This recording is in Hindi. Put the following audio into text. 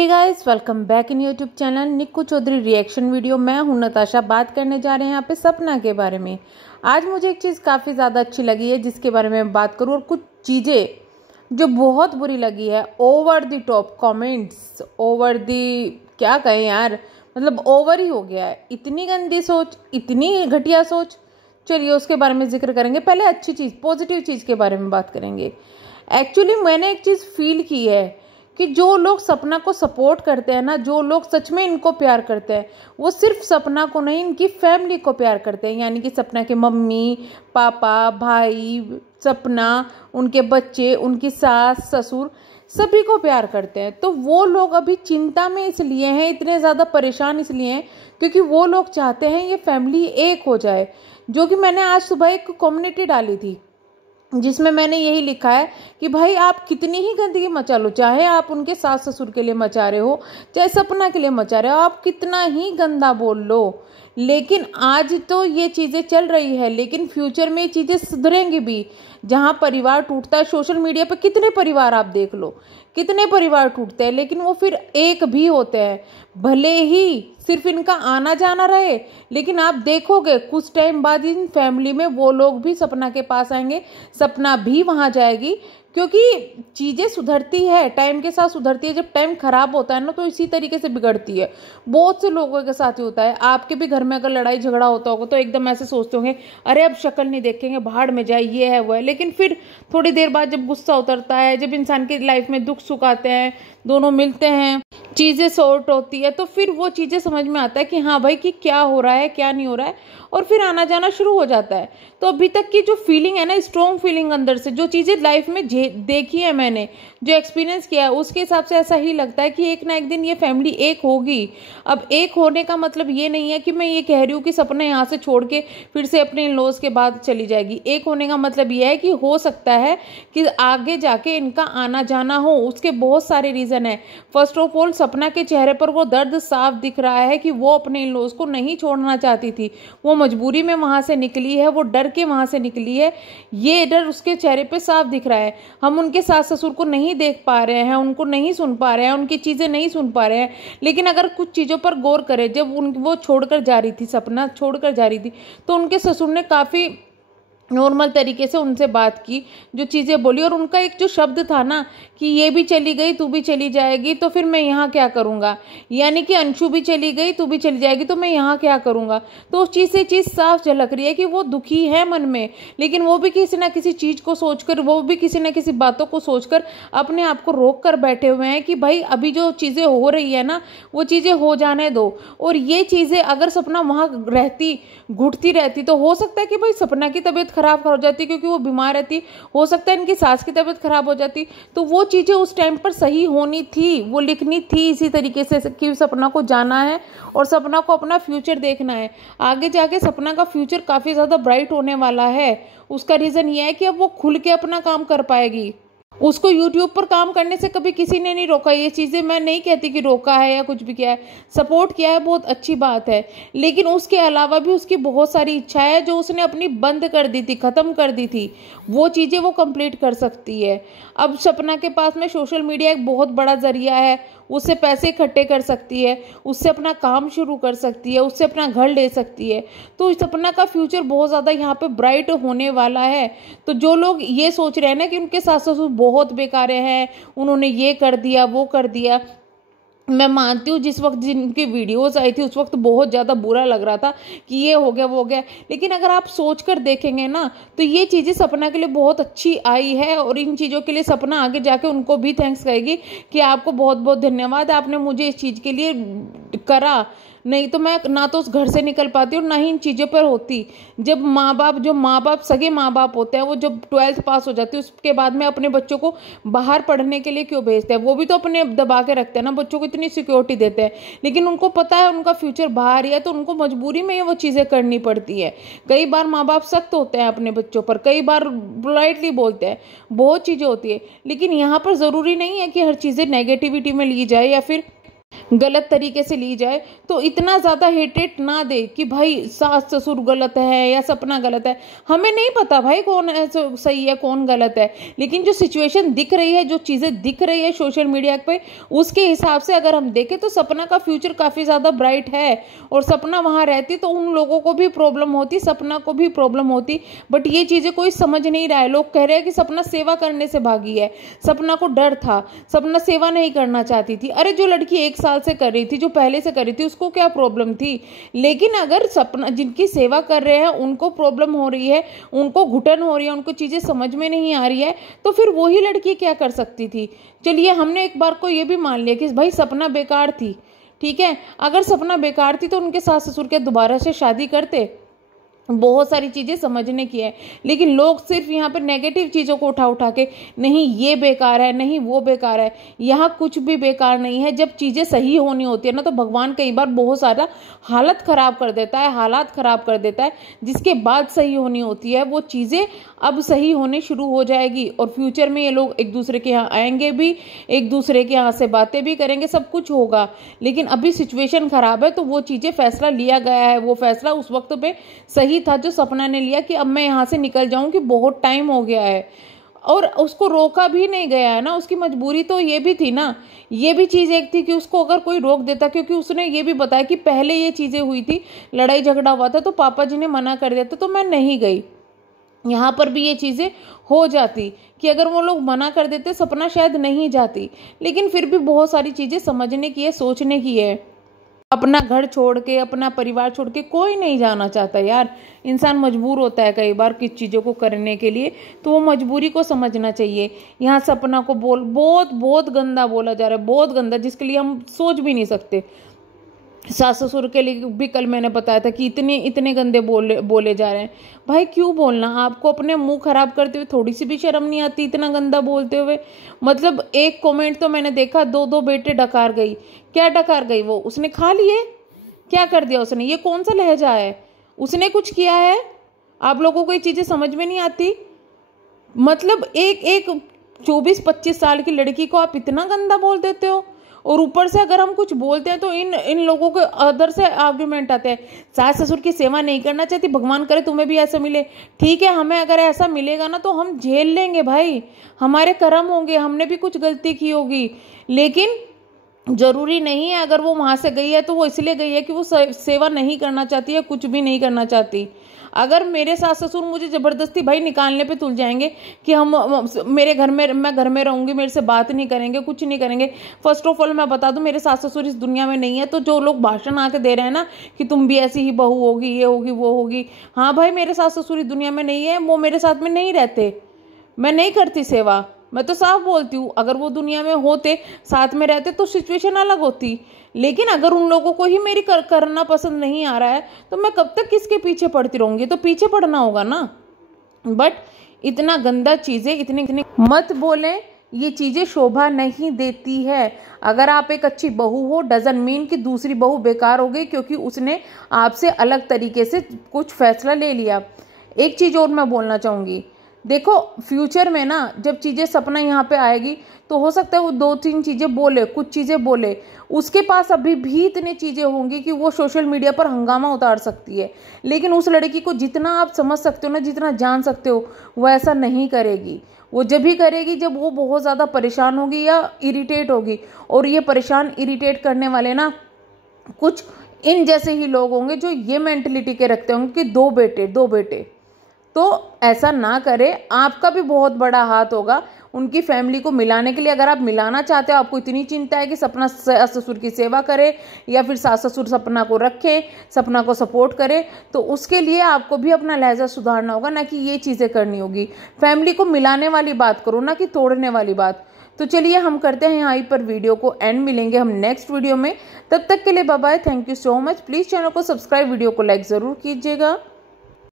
Hey guys, welcome back in YouTube channel Nikku Chaudhary reaction video. मैं हूं नताशा। बात करने जा रहे हैं यहाँ पे सपना के बारे में। आज मुझे एक चीज़ काफ़ी ज़्यादा अच्छी लगी है जिसके बारे में बात करूँ, और कुछ चीज़ें जो बहुत बुरी लगी है। Over the top comments, over the क्या कहें यार, मतलब ओवर ही हो गया है। इतनी गंदी सोच, इतनी घटिया सोच। चलिए उसके बारे में जिक्र करेंगे। पहले अच्छी चीज़, पॉजिटिव चीज़ के बारे में बात करेंगे। एक्चुअली मैंने एक चीज़ फील की है कि जो लोग सपना को सपोर्ट करते हैं ना, जो लोग सच में इनको प्यार करते हैं, वो सिर्फ सपना को नहीं, इनकी फैमिली को प्यार करते हैं। यानी कि सपना के मम्मी पापा, भाई, सपना, उनके बच्चे, उनकी सास ससुर, सभी को प्यार करते हैं। तो वो लोग अभी चिंता में इसलिए हैं, इतने ज़्यादा परेशान इसलिए हैं क्योंकि वो लोग चाहते हैं ये फैमिली एक हो जाए। जो कि मैंने आज सुबह एक कम्युनिटी डाली थी जिसमें मैंने यही लिखा है कि भाई आप कितनी ही गंदगी मचा लो, चाहे आप उनके सास ससुर के लिए मचा रहे हो, चाहे सपना के लिए मचा रहे हो, आप कितना ही गंदा बोल लो, लेकिन आज तो ये चीज़ें चल रही है, लेकिन फ्यूचर में ये चीज़ें सुधरेंगी भी। जहाँ परिवार टूटता है, सोशल मीडिया पे कितने परिवार आप देख लो, कितने परिवार टूटते हैं, लेकिन वो फिर एक भी होते हैं। भले ही सिर्फ इनका आना जाना रहे, लेकिन आप देखोगे कुछ टाइम बाद इन फैमिली में वो लोग भी सपना के पास आएंगे, सपना भी वहां जाएगी। क्योंकि चीज़ें सुधरती है, टाइम के साथ सुधरती है। जब टाइम खराब होता है ना, तो इसी तरीके से बिगड़ती है। बहुत से लोगों के साथ ही होता है। आपके भी घर में अगर लड़ाई झगड़ा होता होगा तो एकदम ऐसे सोचते होंगे, अरे अब शक्ल नहीं देखेंगे, भाड़ में जाए, ये है वो है। लेकिन फिर थोड़ी देर बाद जब गुस्सा उतरता है, जब इंसान की लाइफ में दुख सुख आते हैं, दोनों मिलते हैं, चीज़ें सॉर्ट होती है, तो फिर वो चीज़ें समझ में आता है कि हाँ भाई कि क्या हो रहा है क्या नहीं हो रहा है, और फिर आना जाना शुरू हो जाता है। तो अभी तक की जो फीलिंग है ना, स्ट्रॉन्ग फीलिंग अंदर से, जो चीज़ें लाइफ में देखी है मैंने, जो एक्सपीरियंस किया है, उसके हिसाब से ऐसा ही लगता है कि एक ना एक दिन ये फैमिली एक होगी। अब एक होने का मतलब ये नहीं है कि मैं ये कह रही हूँ कि सपना यहाँ से छोड़ के फिर से अपने इन लॉज के बाद चली जाएगी। एक होने का मतलब ये है कि हो सकता है कि आगे जाके इनका आना जाना हो। उसके बहुत सारे रीज़न है। फर्स्ट ऑफ ऑल, सपना के चेहरे पर वो दर्द साफ दिख रहा है कि वो अपने इन लॉज को नहीं छोड़ना चाहती थी। वो मजबूरी में वहां से निकली है, वो डर के वहां से निकली है। ये डर उसके चेहरे पे साफ दिख रहा है। हम उनके सास ससुर को नहीं देख पा रहे हैं, उनको नहीं सुन पा रहे हैं, उनकी चीजें नहीं सुन पा रहे हैं। लेकिन अगर कुछ चीजों पर गौर करें, जब वो छोड़कर जा रही थी, सपना छोड़कर जा रही थी, तो उनके ससुर ने काफी नॉर्मल तरीके से उनसे बात की, जो चीज़ें बोली। और उनका एक जो शब्द था ना कि ये भी चली गई तू भी चली जाएगी तो फिर मैं यहाँ क्या करूँगा, यानी कि अंशु भी चली गई तू भी चली जाएगी तो मैं यहाँ क्या करूँगा। तो उस चीज़ से चीज़ साफ झलक रही है कि वो दुखी है मन में, लेकिन वो भी किसी ना किसी चीज़ को सोचकर, वो भी किसी ना किसी बातों को सोचकर अपने आप को रोक कर बैठे हुए हैं कि भाई अभी जो चीज़ें हो रही है ना, वो चीज़ें हो जाने दो। और ये चीज़ें अगर सपना वहाँ रहती, घुटती रहती, तो हो सकता है कि भाई सपना की तबीयत खराब हो जाती क्योंकि वो बीमार रहती, हो सकता है इनकी सास की तबीयत खराब हो जाती। तो वो चीजें उस टाइम पर सही होनी थी, वो लिखनी थी इसी तरीके से कि सपना को जाना है और सपना को अपना फ्यूचर देखना है। आगे जाके सपना का फ्यूचर काफी ज्यादा ब्राइट होने वाला है। उसका रीजन ये है कि अब वो खुल के अपना काम कर पाएगी। उसको YouTube पर काम करने से कभी किसी ने नहीं रोका। ये चीज़ें मैं नहीं कहती कि रोका है या कुछ भी किया है, सपोर्ट किया है, बहुत अच्छी बात है। लेकिन उसके अलावा भी उसकी बहुत सारी इच्छाएं है जो उसने अपनी बंद कर दी थी, ख़त्म कर दी थी, वो चीज़ें वो कंप्लीट कर सकती है। अब सपना के पास में सोशल मीडिया एक बहुत बड़ा जरिया है, उससे पैसे इकट्ठे कर सकती है, उससे अपना काम शुरू कर सकती है, उससे अपना घर ले सकती है। तो सपना का फ्यूचर बहुत ज़्यादा यहाँ पे ब्राइट होने वाला है। तो जो लोग ये सोच रहे हैं ना कि उनके सास ससुर बहुत बेकार हैं, उन्होंने ये कर दिया वो कर दिया, मैं मानती हूँ जिस वक्त जिनकी वीडियोस आई थी उस वक्त बहुत ज़्यादा बुरा लग रहा था कि ये हो गया वो हो गया। लेकिन अगर आप सोच कर देखेंगे ना, तो ये चीज़ें सपना के लिए बहुत अच्छी आई है, और इन चीज़ों के लिए सपना आगे जाके उनको भी थैंक्स कहेगी कि आपको बहुत बहुत धन्यवाद, आपने मुझे इस चीज़ के लिए करा। नहीं तो मैं ना तो उस घर से निकल पाती और ना ही इन चीज़ों पर होती। जब माँ बाप, जो माँ बाप, सगे माँ बाप होते हैं, वो जब 12th पास हो जाती है उसके बाद में अपने बच्चों को बाहर पढ़ने के लिए क्यों भेजते हैं? वो भी तो अपने दबा के रखते हैं ना, बच्चों को इतनी सिक्योरिटी देते हैं, लेकिन उनको पता है उनका फ्यूचर बाहर ही है, तो उनको मजबूरी में वो चीज़ें करनी पड़ती है। कई बार माँ बाप सख्त होते हैं अपने बच्चों पर, कई बार पोलाइटली बोलते हैं, बहुत चीज़ें होती है। लेकिन यहाँ पर ज़रूरी नहीं है कि हर चीज़ें नेगेटिविटी में ली जाए या फिर गलत तरीके से ली जाए तो इतना ज़्यादा हेटेट ना दे कि भाई सास ससुर गलत है या सपना गलत है। हमें नहीं पता भाई कौन सही है कौन गलत है, लेकिन जो सिचुएशन दिख रही है, जो चीज़ें दिख रही है सोशल मीडिया पे, उसके हिसाब से अगर हम देखें तो सपना का फ्यूचर काफ़ी ज़्यादा ब्राइट है। और सपना वहाँ रहती तो उन लोगों को भी प्रॉब्लम होती, सपना को भी प्रॉब्लम होती। बट ये चीज़ें कोई समझ नहीं रहा है। लोग कह रहे हैं कि सपना सेवा करने से भागी है, सपना को डर था, सपना सेवा नहीं करना चाहती थी। अरे जो लड़की 1 साल से कर रही थी, जो पहले से कर रही थी, उसको क्या प्रॉब्लम थी? लेकिन अगर सपना जिनकी सेवा कर रहे हैं उनको प्रॉब्लम हो रही है, उनको घुटन हो रही है, उनको चीजें समझ में नहीं आ रही है, तो फिर वही लड़की क्या कर सकती थी? चलिए हमने एक बार को ये भी मान लिया कि भाई सपना बेकार थी, ठीक है। अगर सपना बेकार थी तो उनके सास ससुर के दोबारा से शादी करते। बहुत सारी चीजें समझने की है, लेकिन लोग सिर्फ यहाँ पर नेगेटिव चीजों को उठा उठा के, नहीं ये बेकार है, नहीं वो बेकार है। यहाँ कुछ भी बेकार नहीं है। जब चीजें सही होनी होती है ना, तो भगवान कई बार बहुत सारा हालत खराब कर देता है, हालात खराब कर देता है, जिसके बाद सही होनी होती है वो चीजें अब सही होने शुरू हो जाएगी। और फ्यूचर में ये लोग एक दूसरे के यहाँ आएंगे भी, एक दूसरे के यहाँ से बातें भी करेंगे, सब कुछ होगा। लेकिन अभी सिचुएशन खराब है, तो वो चीजें फैसला लिया गया है, वो फैसला उस वक्त पे सही था जो सपना ने लिया कि अब मैं यहाँ से निकल जाऊं, कि बहुत टाइम हो गया है। और उसको रोका भी नहीं गया है ना, उसकी मजबूरी तो ये भी थी ना। ये भी चीज़ एक थी कि उसको अगर कोई रोक देता, क्योंकि उसने ये भी बताया कि पहले ये चीज़ें हुई थी, लड़ाई झगड़ा हुआ था, तो पापा जी ने मना कर दिया था, तो मैं नहीं गई। यहाँ पर भी ये चीज़ें हो जाती कि अगर वो लोग मना कर देते, सपना शायद नहीं जाती। लेकिन फिर भी बहुत सारी चीज़ें समझने की है, सोचने की है। अपना घर छोड़ के, अपना परिवार छोड़ के कोई नहीं जाना चाहता यार। इंसान मजबूर होता है कई बार किस चीज़ों को करने के लिए, तो वो मजबूरी को समझना चाहिए। यहाँ सपना को बहुत बहुत गंदा बोला जा रहा है, बहुत गंदा, जिसके लिए हम सोच भी नहीं सकते। सास ससुर के लिए भी कल मैंने बताया था कि इतने गंदे बोले जा रहे हैं। भाई क्यों बोलना? आपको अपने मुंह खराब करते हुए थोड़ी सी भी शर्म नहीं आती इतना गंदा बोलते हुए? मतलब एक कमेंट तो मैंने देखा, 2 बेटे डकार गई। क्या डकार गई? वो उसने खा लिए? क्या कर दिया उसने? ये कौन सा लहजा है? उसने कुछ किया है? आप लोगों को ये चीजें समझ में नहीं आती? मतलब एक 24-25 साल की लड़की को आप इतना गंदा बोल देते हो। और ऊपर से अगर हम कुछ बोलते हैं तो इन लोगों के अदर से आर्ग्यूमेंट आते हैं, सास ससुर की सेवा नहीं करना चाहती, भगवान करे तुम्हें भी ऐसा मिले। ठीक है, हमें अगर ऐसा मिलेगा ना तो हम झेल लेंगे भाई, हमारे कर्म होंगे, हमने भी कुछ गलती की होगी। लेकिन जरूरी नहीं है अगर वो वहां से गई है तो वो इसलिए गई है कि वो सेवा नहीं करना चाहती है, कुछ भी नहीं करना चाहती। अगर मेरे सास ससुर मुझे जबरदस्ती भाई निकालने पे तुल जाएंगे कि हम मेरे घर में, मैं घर में रहूंगी, मेरे से बात नहीं करेंगे, कुछ नहीं करेंगे। फर्स्ट ऑफ ऑल मैं बता दूं, मेरे सास ससुर इस दुनिया में नहीं है। तो जो लोग भाषण आके दे रहे हैं ना कि तुम भी ऐसी ही बहू होगी, ये होगी, वो होगी, हाँ भाई मेरे सास ससुर इस दुनिया में नहीं है, वो मेरे साथ में नहीं रहते, मैं नहीं करती सेवा। मैं तो साफ बोलती हूँ, अगर वो दुनिया में होते, साथ में रहते, तो सिचुएशन अलग होती। लेकिन अगर उन लोगों को ही मेरी करना पसंद नहीं आ रहा है तो मैं कब तक किसके पीछे पड़ती रहूंगी? तो पीछे पड़ना होगा ना। बट इतना गंदा चीजें इतनी मत बोलें, ये चीजें शोभा नहीं देती है। अगर आप एक अच्छी बहू हो, डजन मीन कि दूसरी बहू बेकार हो गई क्योंकि उसने आपसे अलग तरीके से कुछ फैसला ले लिया। एक चीज और मैं बोलना चाहूंगी, देखो फ्यूचर में ना जब चीजें सपना यहाँ पे आएगी तो हो सकता है वो 2-3 चीजें बोले, कुछ चीजें बोले, उसके पास अभी भी इतनी चीजें होंगी कि वो सोशल मीडिया पर हंगामा उतार सकती है। लेकिन उस लड़की को जितना आप समझ सकते हो ना, जितना जान सकते हो, वो ऐसा नहीं करेगी। वो जब भी करेगी जब वो बहुत ज्यादा परेशान होगी या इरिटेट होगी। और ये परेशान इरिटेट करने वाले ना कुछ इन जैसे ही लोग होंगे जो ये मेंटलिटी के रखते होंगे कि 2 बेटे। तो ऐसा ना करें, आपका भी बहुत बड़ा हाथ होगा उनकी फैमिली को मिलाने के लिए। अगर आप मिलाना चाहते हो, आपको इतनी चिंता है कि सपना ससुर की सेवा करे या फिर सास ससुर सपना को रखे, सपना को सपोर्ट करे, तो उसके लिए आपको भी अपना लहजा सुधारना होगा, ना कि ये चीज़ें करनी होगी। फैमिली को मिलाने वाली बात करो, ना कि तोड़ने वाली बात। तो चलिए हम करते हैं यहाँ पर वीडियो को एंड, मिलेंगे हम नेक्स्ट वीडियो में। तब तक के लिए bye bye, thank you so much. Please channel को सब्सक्राइब, वीडियो को लाइक ज़रूर कीजिएगा।